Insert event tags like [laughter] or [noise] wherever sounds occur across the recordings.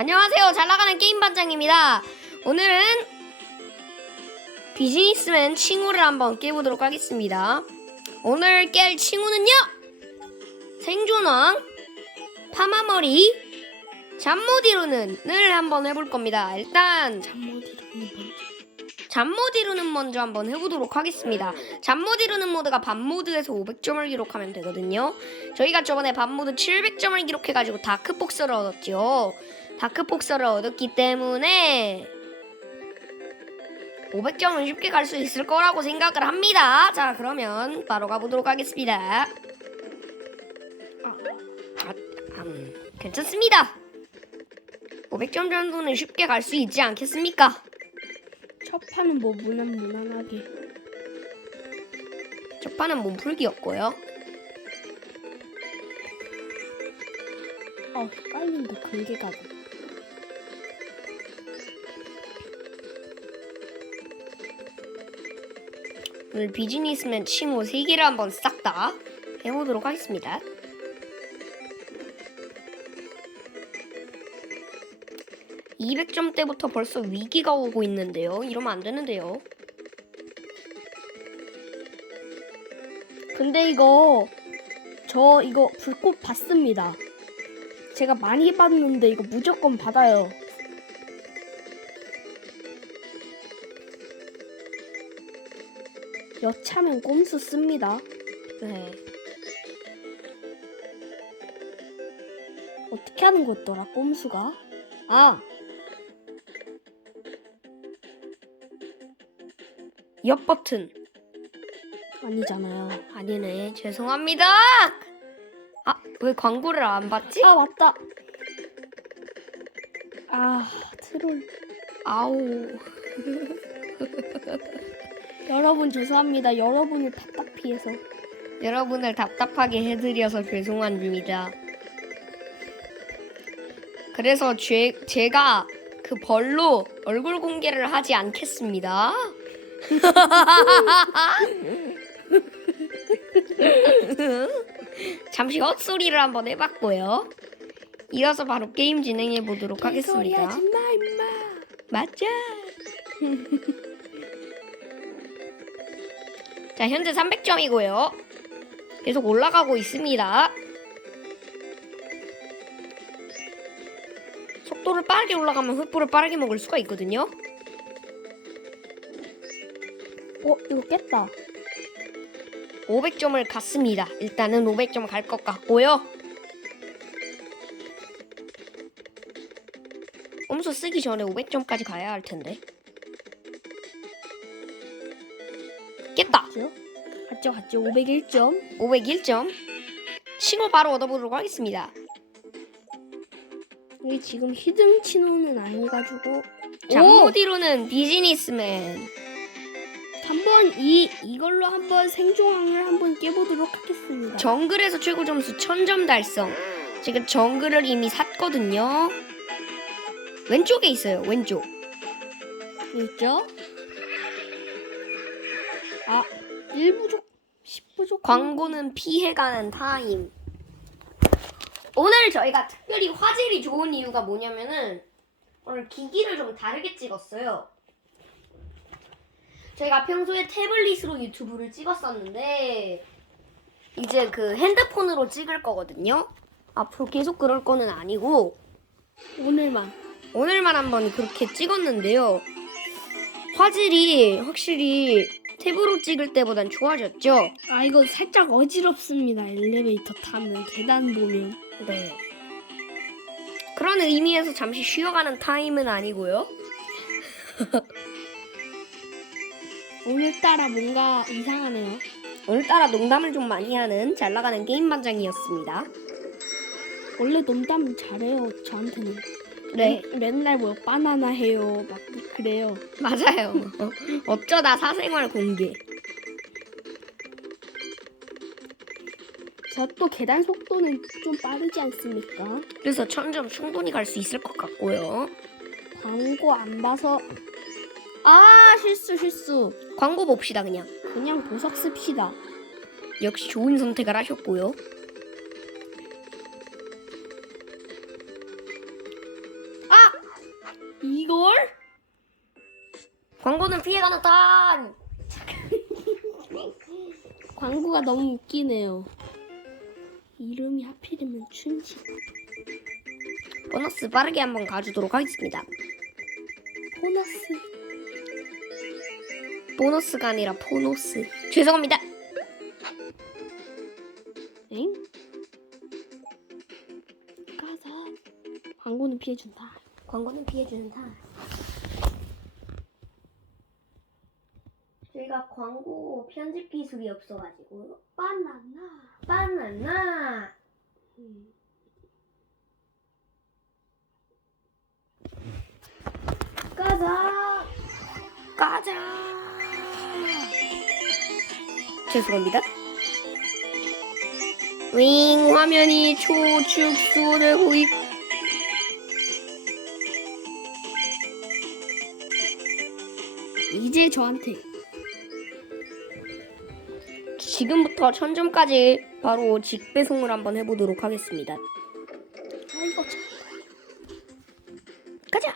안녕하세요. 잘 나가는 게임 반장입니다. 오늘은 비즈니스맨 칭호를 한번 깨보도록 하겠습니다. 오늘 깰 칭호는요. 생존왕, 파마머리, 잠못 이루는을 한번 해볼 겁니다. 일단 잠못 이루는 먼저. 잠못 이루는 먼저 한번 해보도록 하겠습니다. 잠못 이루는 모드가 밤 모드에서 500점을 기록하면 되거든요. 저희가 저번에 밤 모드 700점을 기록해가지고 다크 폭서를 얻었죠. 다크 폭서를 얻었기 때문에 500점은 쉽게 갈 수 있을 거라고 생각을 합니다. 자, 그러면 바로 가보도록 하겠습니다. 아, 아, 음, 괜찮습니다. 500점 정도는 쉽게 갈 수 있지 않겠습니까? 첫 판은 뭐 무난 무난하게. 첫 판은 몸풀기였고요. 아 헷갈린다 관계가. 오늘 비즈니스맨 칭호 3개를 한번 싹다 해보도록 하겠습니다. (200점) 때부터 벌써 위기가 오고 있는데요 이러면 안 되는데요 근데 이거 저 이거 불꽃 받습니다. 제가 많이 받는데 이거 무조건 받아요. 여차면 꼼수 씁니다. 네 어떻게 하는 거였더라 꼼수가? 아 옆 버튼 아니잖아요. 아니네 죄송합니다 아 왜 광고를 안 받지 아 맞다. 아 트롤. 아우 [laughs] 여러분 죄송합니다. 여러분을 답답히해서. 여러분을 답답하게 해드려서 죄송한 중이다. 그래서 죄, 제가 그 벌로 얼굴 공개를 하지 않겠습니다. [laughs] 잠시 헛소리를 한번 해봤고요. 이어서 바로 게임 진행해 보도록 하겠습니다. 맞죠? [laughs] 자, 현재 300점이고요. 계속 올라가고 있습니다. 속도를 빠르게 올라가면 횃불을 빠르게 먹을 수가 있거든요. 어 이거 깼다. 500점을 갔습니다. 일단은 500점 갈 것 같고요. 꼼수 쓰기 전에 500점까지 가야 할 텐데. 맞죠? 갔죠 갔죠 501점. 501점. 칭호 바로 얻어보도록 하겠습니다. 이게 지금 히든 치노는 아니가지고 잠 오! 못 이루는 비즈니스맨. 한번 이 이걸로 한번 생존왕을 한번 깨보도록 하겠습니다. 정글에서 최고 점수 1000점 달성. 지금 정글을 이미 샀거든요. 왼쪽에 있어요. 왼쪽. 있죠? 아 1부족 10부족 광고는 피해가는 타임. 오늘 저희가 특별히 화질이 좋은 이유가 뭐냐면은 오늘 기기를 좀 다르게 찍었어요. 저희가 평소에 태블릿으로 유튜브를 찍었었는데 이제 그 핸드폰으로 찍을 거거든요. 앞으로 계속 그럴 거는 아니고 오늘만 오늘만 한번 그렇게 찍었는데요. 화질이 확실히 탭으로 찍을 때보단 좋아졌죠? 아 이거 살짝 어지럽습니다. 엘리베이터 타면 계단 보면 네. 그런 의미에서 잠시 쉬어가는 타임은 아니고요. [laughs] 오늘따라 뭔가 이상하네요. 오늘따라 농담을 좀 많이 하는 잘 나가는 게임 반장이었습니다. 원래 농담 잘해요 저한테는. 네, 맨- 맨날 뭐 바나나 해요 막 그래요. [laughs] 맞아요. 어쩌다 사생활 공개. 저또 계단 속도는 좀 빠르지 않습니까? 그래서 천점 충분히 갈 수 있을 것 같고요. 광고 안 봐서 아 실수 실수. 광고 봅시다 그냥. 그냥 보석 씁시다. 역시 좋은 선택을 하셨고요. 너무 웃기네요. 이름이 하필이면 춘지. 보너스 빠르게 한번 가주도록 하겠습니다. 보너스. 보너스가 아니라 보너스. 죄송합니다. 엥? 가자. 광고는 피해준다. 광고는 피해주는 저희가 광고 편집 기술이 없어가지고 바나나. 바나나. 음. 가자. 가자. 죄송합니다. 윙 화면이 초축소되고 있. 이제 저한테 지금부터 천점까지 바로 직배송을 한번 해보도록 하겠습니다. 아이고 참. 가자.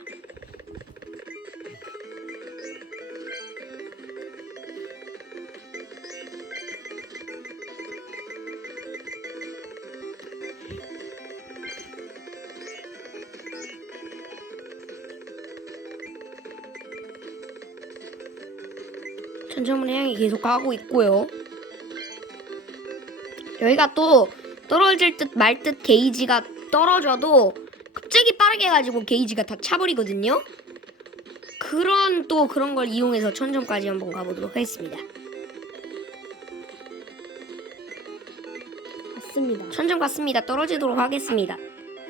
천점을 향해 계속 가고 있고요. 여기가 또 떨어질 듯 말 듯 게이지가 떨어져도 갑자기 빠르게 가지고 게이지가 다 차버리거든요. 그런 또 그런 걸 이용해서 천점까지 한번 가보도록 하겠습니다. 맞습니다. 천점 갔습니다. 떨어지도록 하겠습니다.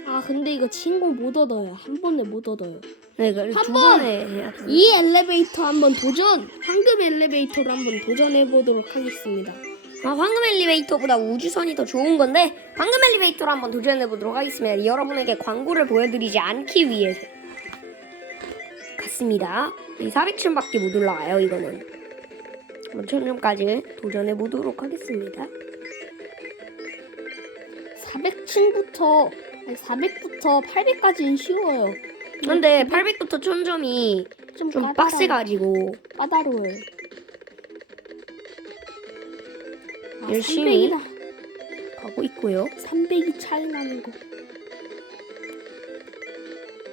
아 근데 이거 친구 못 얻어요. 한 번에 못 얻어요. 네, 이걸 한두 번! 번에 해야 돼요. 이 엘리베이터 한번 도전. 황금 엘리베이터로 한번 도전해 보도록 하겠습니다. 아, 황금 엘리베이터보다 우주선이 더 좋은 건데 황금 엘리베이터로 한번 도전해 보도록 하겠습니다. 여러분에게 광고를 보여드리지 않기 위해서 갔습니다. 이 400층밖에 못 올라가요. 이거는 한번 천점까지 도전해 보도록 하겠습니다. 400층부터 아니 400부터 800까지는 쉬워요. 근데 800부터 1000점이 좀, 좀 까다로워- 빡세가지고 까다로워요. 열심히. 300이다. 가고 있고요. 300이 차이 나는 거.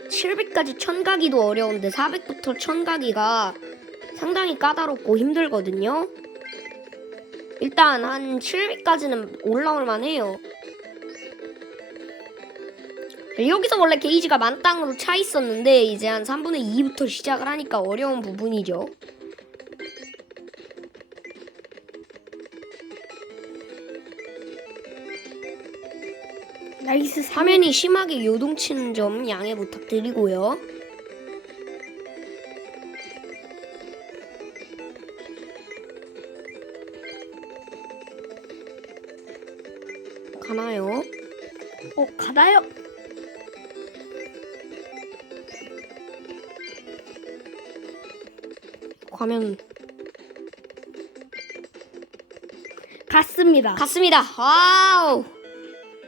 700까지 1000 가기도 어려운데 400부터 1000 가기가 상당히 까다롭고 힘들거든요. 일단 한 700까지는 올라올 만해요. 여기서 원래 게이지가 만 땅으로 차 있었는데 이제 한 3분의 2부터 시작을 하니까 어려운 부분이죠. 나이스 3 화면이 심하게 요동치는 점 양해 부탁드리고요. 가나요? 어 가나요? 과면 갔습니다. 갔습니다. 와우!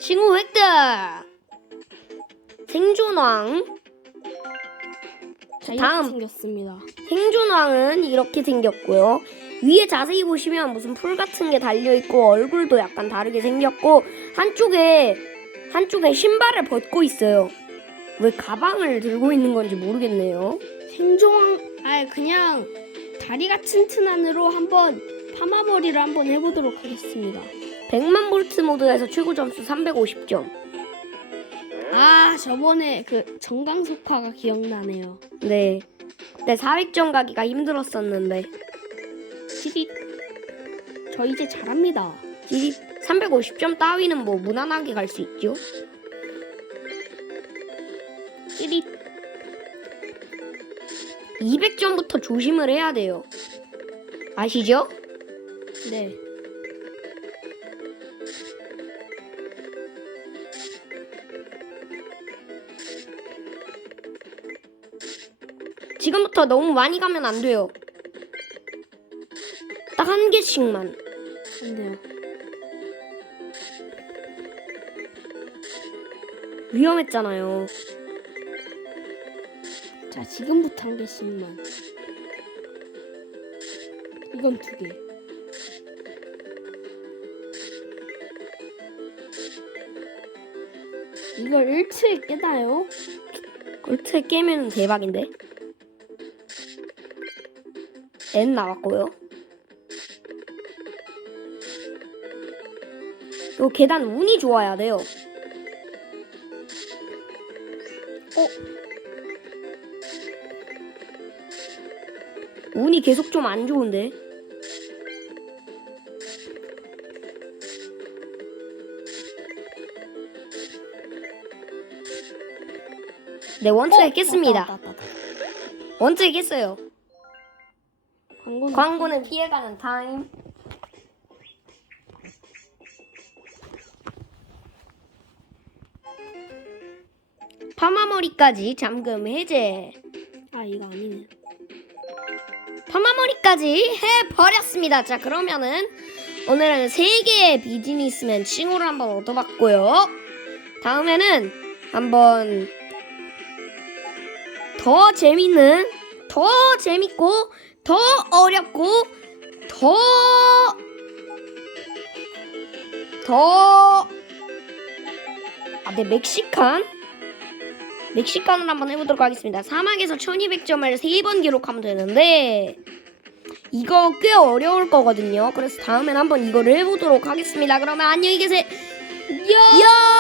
징후 획득! 생존왕. 자, 다음. 생겼습니다. 생존왕은 이렇게 생겼고요. 위에 자세히 보시면 무슨 풀 같은 게 달려 있고 얼굴도 약간 다르게 생겼고 한쪽에 한쪽에 신발을 벗고 있어요. 왜 가방을 들고 있는 건지 모르겠네요. 생존 아 그냥 다리가 튼튼한으로 한번 파마머리를 한번 해보도록 하겠습니다. 100만 볼트 모드에서 최고 점수 350점. 아 저번에 그 정강석화가 기억나네요. 네. 그때 400점 가기가 힘들었었는데 찌릿 저 이제 잘합니다. 찌릿 350점 따위는 뭐 무난하게 갈 수 있죠. 찌릿 200점부터 조심을 해야 돼요. 아시죠? 네. 지금부터 너무 많이 가면 안 돼요. 딱 한 개씩만. 안 돼요. 위험했잖아요. 자, 지금부터 한 개씩만. 이건 두 개. 이걸 1층에 깨나요? 꼴트 깨면 대박인데. N 나왔고요. 요 계단 운이 좋아야 돼요. 어? 운이 계속 좀 안 좋은데. 네, 원투에 깼습니다. 왔다, 왔다, 왔다. 원투에 깼어요. 광고는 광고는 피해가는 타임. 파마머리까지 잠금 해제. 아 이거 아니네. 파마머리까지 해버렸습니다. 자 그러면은 오늘은 세 개의 비즈니스맨 칭호를 한번 얻어봤고요. 다음에는 한번 더 재밌는, 더 재밌고, 더 어렵고, 더, 더, 아, 네, 멕시칸? 멕시칸을 한번 해보도록 하겠습니다. 사막에서 1200점을 세번 기록하면 되는데, 이거 꽤 어려울 거거든요. 그래서 다음엔 한번 이거를 해보도록 하겠습니다. 그러면 안녕히 계세요. 야!